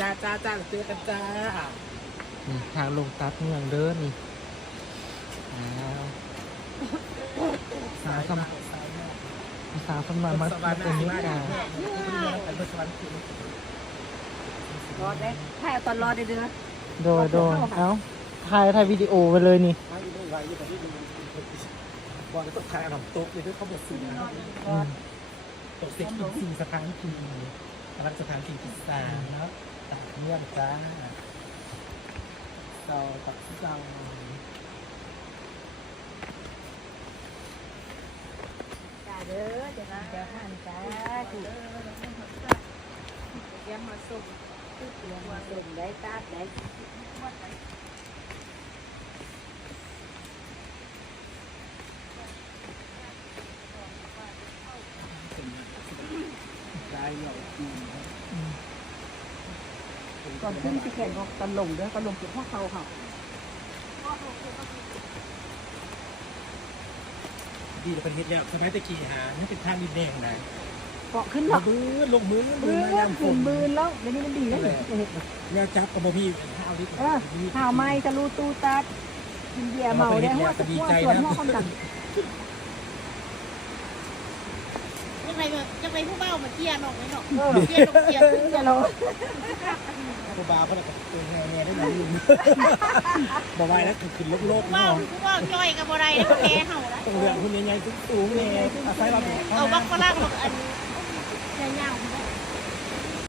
จ้าจ้าจ้าเจอกันจ้านี่ทางลงตัดเมืองเดินนี่สาวสำนักมาเป็นนิการ อได้ถ่ายตอนรอเดือด โดยเอ้าถ่ายวิดีโอไปเลยนี่บอลก็ขายขนมโต๊ะเลยด้วยเขาบอกซื้อนะโต๊ะเซ็กซ์4สถานที่รักสถานที่ที่3นะครับตัดเยี่ยมจ้าเราตัดเรา จ้าเด้อจ้านะจ้าท่านจ้าถูกเตรียมมาส่งเตรียมมาส่งได้ตาได้ก่อนขึ้นที่แขนบอกตอนลงเด้อตอนลงจุดพ่อเขาค่ะ ดีแต่ประเทศแล้วสมัยตะกี้หานี่เป็นท่าดินแดงนะ เกาะขึ้นหรอก ลงมือ ขึ้นมือแล้วเดี๋ยวนี้มันดีแล้ว แนวจับกับบะพี่ข้าวดิ ข่าวไม่ทะลุตูตัดกินเบียร์เมาได้หัวส่วนหัวคำสั่ง จะไปผู้เบ้ามาเที่ยนออกไหมเนาะ เที่ยเที่ยขึ้นจะเรา ผู้บ่าวเขาแบบเป็นแง่ได้ไหมลุงบอกไว้แล้วขึ้นโลก ผู้เบ้าจ้อยกับอะไรแล้วแพ้เห่าละ ตรงเรื่องคุณใหญ่ๆสูงๆเนี่ยอาศัยว่า เอาบักฝรั่งบอกอันยาวๆ